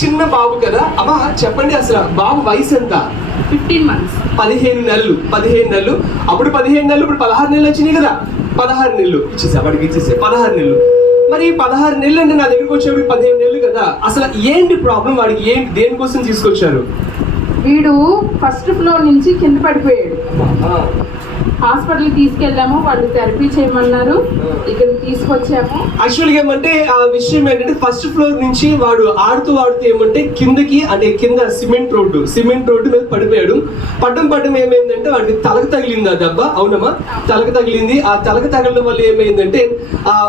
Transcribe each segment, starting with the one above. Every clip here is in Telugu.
చిన్న బాబు కదా అమ్మా, చెప్పండి అసలు బాబు వయసు ఎంత? 15 months. 15 నెలలు. అప్పుడు 15 నెలలు, ఇప్పుడు 16 నెలలు వచ్చినాయి కదా. 16 నెలలు ఇచ్చేసా, వాడికి ఇచ్చేసే 16 నెలలు. మరి 16 నెలలు అంటే నా దగ్గరికి వచ్చేవాడికి 15 నెలలు కదా. అసలు ఏంటి ప్రాబ్లం వాడికి? ఏంటి, దేనికోసం తీసుకొచ్చారు? వీడు ఫస్ట్ ఫ్లోర్ నుంచి కింద పడిపోయాడు. హాస్పిటల్ తీసుకెళ్ళాము, వాళ్ళు థెరపీ చేయమన్నారు, ఇక్కడ తీసుకొచ్చాము. యాక్చువల్గా ఏమంటే ఆ విషయం ఏంటంటే ఫస్ట్ ఫ్లోర్ నుంచి వాడు ఆడుతూ ఏమంటే కిందకి, అంటే కింద సిమెంట్ రోడ్డు మీద పడిపోయాడు. పడ్డం ఏమైందంటే వాడికి తలకు తగిలింది ఆ దెబ్బ. అవునమ్మా, తలకు తగిలింది. ఆ తలకు తగలడం వల్ల ఏమైందంటే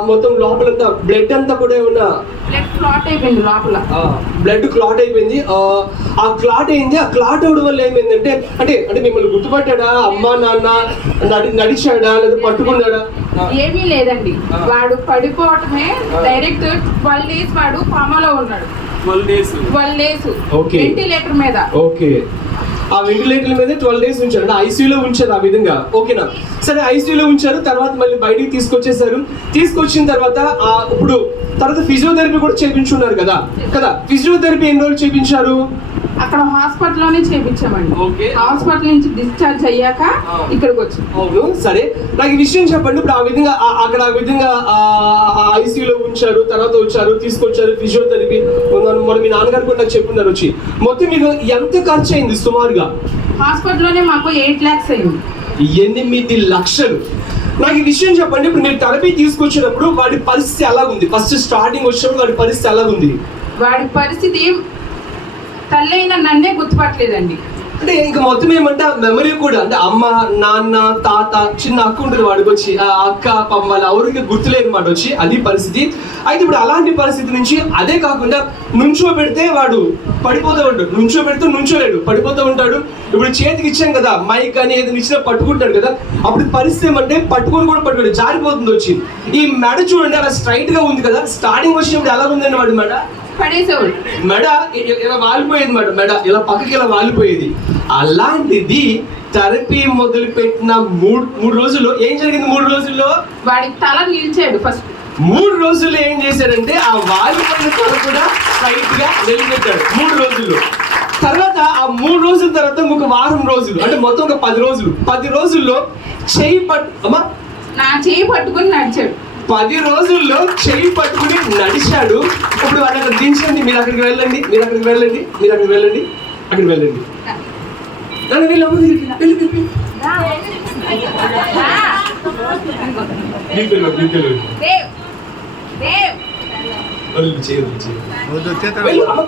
మొత్తం లోపలంతా బ్లడ్ అంతా కూడా ఏమన్నా బ్లడ్ క్లాట్ అయిపోయింది లోపల. బ్లడ్ క్లాట్ అయిపోయింది. ఆ క్లాట్ అయింది. ఆ క్లాట్ అవడం వల్ల ఏమైందంటే అంటే మిమ్మల్ని గుర్తుపట్టాడా? అమ్మా నాన్న నడిచాడా లేదా పట్టుకున్నాడా? ఏమీ లేదండి, వాడు పడిపోవటమే. డైరెక్ట్ 12 days వాడు కామాలో ఉన్నాడు. 12 days వెంటిలేటర్ మీద. ఓకే, ఆ వెంటిలేటర్ మీద 12 days ఉంచారు, అంటే ఐసీయూలో ఉంచారు ఆ విధంగా. ఓకేనా, సరే ఐసీయూలో ఉంచారు. తర్వాత మళ్ళీ బయటికి తీసుకొచ్చేసారు. తీసుకొచ్చిన తర్వాత ఇప్పుడు తర్వాత ఫిజియోథెరపీ కూడా చేయించున్నారు కదా. ఫిజియోథెరపీ ఎన్ని రోజులు చేయించారు? అక్కడ హాస్పిటల్లోనే చేయించామండి. హాస్పిటల్ నుంచి డిశ్చార్జ్ అయ్యాక ఇక్కడికి వచ్చి. అవును, సరే నాకు ఈ విషయం చెప్పండి. ఇప్పుడు అక్కడ ఆ విధంగా ఐసీయూలో ఉంచారు, తర్వాత వచ్చారు, తీసుకొచ్చారు ఫిజియోథెరపీ. మొన్న మీ నాన్నగారు కూడా నాకు చెప్పున్నారు వచ్చి. మొత్తం మీకు ఎంత ఖర్చు అయింది సుమారుగా? హాస్పిటల్లోనే మాకు 8 lakhs అయింది. 8 లక్షలు. నాకు ఈ విషయం చెప్పండి. ఇప్పుడు మీరు థెరపీ తీసుకొచ్చినప్పుడు వాడి పరిస్థితి ఎలా ఉంది? ఫస్ట్ స్టార్టింగ్ వచ్చినప్పుడు వాడి పరిస్థితి ఎలా ఉంది? వాడి పరిస్థితి తల్లైన నన్నే గుర్తుపట్టలేదండి. అంటే ఇంకా మొత్తం ఏమంటే మెమరీ కూడా, అంటే అమ్మ నాన్న తాత చిన్న అక్క ఉంటుంది వాడికి వచ్చి, ఆ అక్క పమ్మ ఎవరికి గుర్తులేదు మాట వచ్చి. అది పరిస్థితి. అయితే ఇప్పుడు అలాంటి పరిస్థితి నుంచి అదే కాకుండా నుంచో పెడితే వాడు పడిపోతూ ఉంటాడు, నుంచో పెడితే నుంచోలేడు, పడిపోతూ ఉంటాడు. ఇప్పుడు చేతికి ఇచ్చాం కదా మైక్ కానీ ఏదైనా ఇచ్చినా పట్టుకుంటాడు కదా. అప్పుడు పరిస్థితి ఏమంటే పట్టుకోడు, జారిపోతుంది వచ్చి. ఈ మెడ చూడండి అలా స్ట్రైట్ గా ఉంది కదా. స్టార్టింగ్ వచ్చినప్పుడు ఎలా ఉందండి వాడి మెడ? మెడ ఇలా వాలిపోయేది, మెడ ఇలా పక్కకి ఇలా వాలిపోయేది. అలాంటిది థెరపీ మొదలు పెట్టిన మూడు రోజుల్లో ఏం జరిగింది? 3 రోజుల్లో వాడి తల నిలిచాడు. ఫస్ట్ 3 రోజుల్లో ఏం చేశాడంటే ఆ వాలిపోయిన తల కూడా స్ట్రైట్ గా నిలబెట్టాడు 3 రోజుల్లో. తర్వాత ఆ 3 రోజుల తర్వాత ఒక వారం రోజులు, అంటే మొత్తం ఒక 10 రోజులు. 10 రోజుల్లో నా చేయి పట్టుకుని నడిచాడు. 10 రోజుల్లో చెయ్యి పట్టుకుని నడిచాడు. ఇప్పుడు వాళ్ళు అక్కడ దించండి, మీరు అక్కడికి వెళ్ళండి. అక్కడికి వెళ్ళండి. నన్ను వెళ్ళి అమ్మ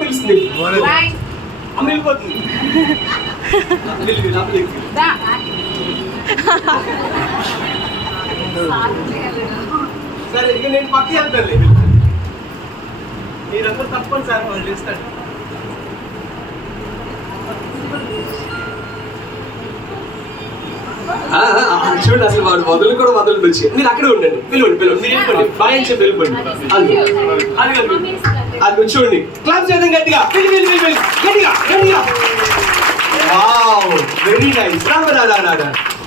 పిలుస్తుంది, అమ్మ వెళ్ళిపోతుంది. సరే ఇక నేను పక్కకి వెళ్తాను. మీరందరూ తప్పని సార్ వాళ్ళు చేస్తాడు. చూడండి అసలు వాడు వదలు వచ్చి మీరు అక్కడే ఉండండి. పిలవండి మీరు వెళ్ళిపోండి. బాగా అని చెప్పి వెళ్ళిపోండి. అది చూడండి, క్లాప్ చేద్దాం గట్టిగా. గట్టిగా. Wow, very nice.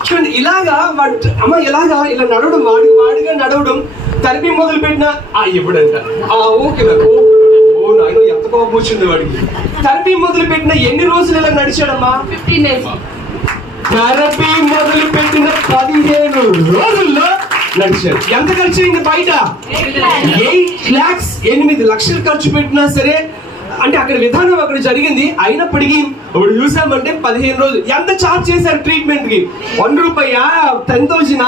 చూడండి ఇలాగా వాడు అమ్మ ఇలా నడవడం, వాడిగా నడవడం. థెరపీ మొదలు పెట్టిన ఎప్పుడంట ఓకే ఓ నాయన ఎంత కోపం వచ్చింది వాడికి. థెరపీ మొదలు పెట్టిన ఎన్ని రోజులు ఇలా నడిచాడమ్మా? 15 days. థెరపీ మొదలు పెట్టిన 15 రోజుల్లో నడిచాడు. ఎంత ఖర్చు అయింది బయట? 8 lakhs. 8 లక్షలు ఖర్చు పెట్టినా సరే, అంటే అక్కడ విధానం అక్కడ జరిగింది. అయినప్పటికీ ఇప్పుడు చూసామంటే 15 రోజులు ఎంత ఛార్జ్ చేశారు ట్రీట్మెంట్ కి? 1 రూపాయా, 10,000?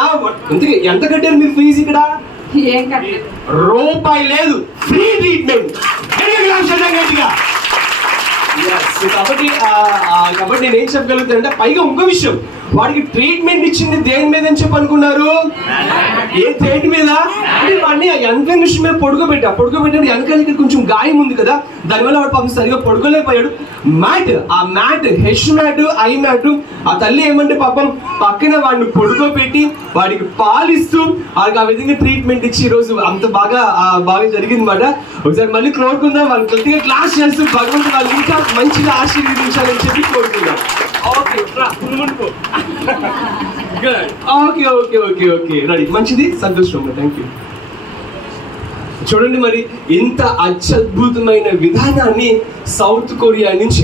ఎంత కట్టారు మీరు ఫీజు ఇక్కడ? రూపాయి లేదు, ఫ్రీ ట్రీట్మెంట్. కాబట్టి నేను ఏం చెప్పగలుగుతానంటే, పైగా ఇంకో విషయం, వాడికి ట్రీట్మెంట్ ఇచ్చింది దేని మీద అని చెప్పి అనుకున్నారు? ఏ దేని మీద అంటే వాడిని వెనక విషయం మీద పడుకోబెట్టాడు. వెనకాల ఇక్కడ కొంచెం గాయం ఉంది కదా, దానివల్ల వాడు పాపం సరిగా పడుకోలేకపోయాడు. ఆ mat H mat, I mat, ఆ తల్లి ఏమంటే పాపం పక్కన వాడిని పడుకోబెట్టి వాడికి పాలిస్తూ వాడికి ఆ విధంగా ట్రీట్మెంట్ ఇచ్చి ఈరోజు అంత బాగా జరిగింది అన్నమాట. ఒకసారి మళ్ళీ కోరుకుందాం, వాళ్ళు గట్టిగా క్లాస్ చేస్తూ భగవంతుడు వాళ్ళు ఇంకా మంచిగా ఆశీర్వదించాలని చెప్పి కోరుకుందాం. ఓకే రెడీ, మంచిది, సంతోషం. Thank you. చూడండి మరి ఇంత అత్యద్భుతమైన విధానాన్ని సౌత్ కొరియా నుంచి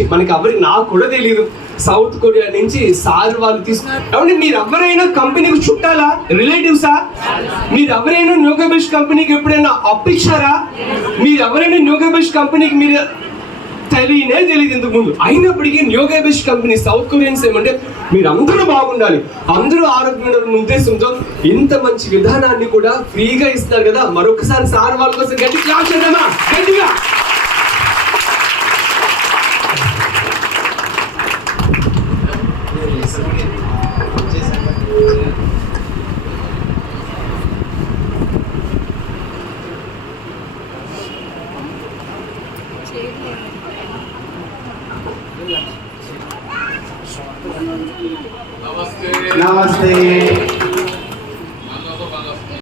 నాకు కూడా తెలియదు. సౌత్ కొరియా నుంచి సార్ వాళ్ళు తీసుకున్నారు. మీరు ఎవరైనా కంపెనీకి చుట్టాలా, రిలేటివ్సా? మీరు ఎవరైనా న్యూగబెస్ట్ కంపెనీకి ఎప్పుడైనా అప్పిచ్చారా? మీరు ఎవరైనా న్యూగబెస్ట్ కంపెనీకి మీరు తెలియదు ఇంతకు ముందు. అయినప్పటికీ న్యూగబెస్ట్ కంపెనీ సౌత్ కొరియన్స్ ఏమంటే మీరు అందరూ బాగుండాలి, అందరూ ఆరోగ్యంగా ఉన్న ఉద్దేశంతో ఇంత మంచి విధానాన్ని కూడా ఫ్రీగా ఇస్తారు కదా. మరొకసారి సార్ వాళ్ళ కోసం గట్టి క్లాస్ చేద్దామా గట్టిగా. నమస్తే